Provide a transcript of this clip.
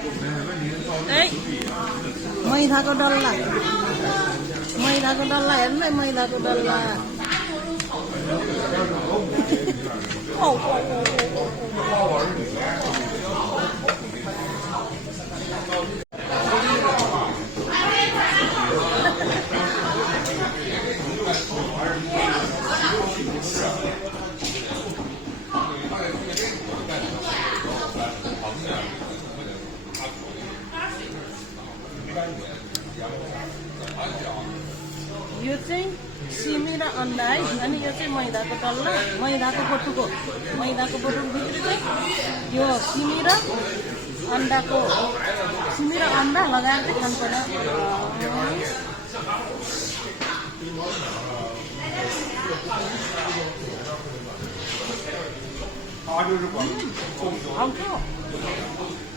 Đấy, मैदाको डल्ला हेर्नु है मैदाको डल्ला यो चाहिँ सिमी र अन्डा है अनि यो चाहिँ मैदाको डल्ला मैदाको बटुको भित्र चाहिँ यो सिमी र अन्डा लगाएर चाहिँ खानुपर्छ आउँछ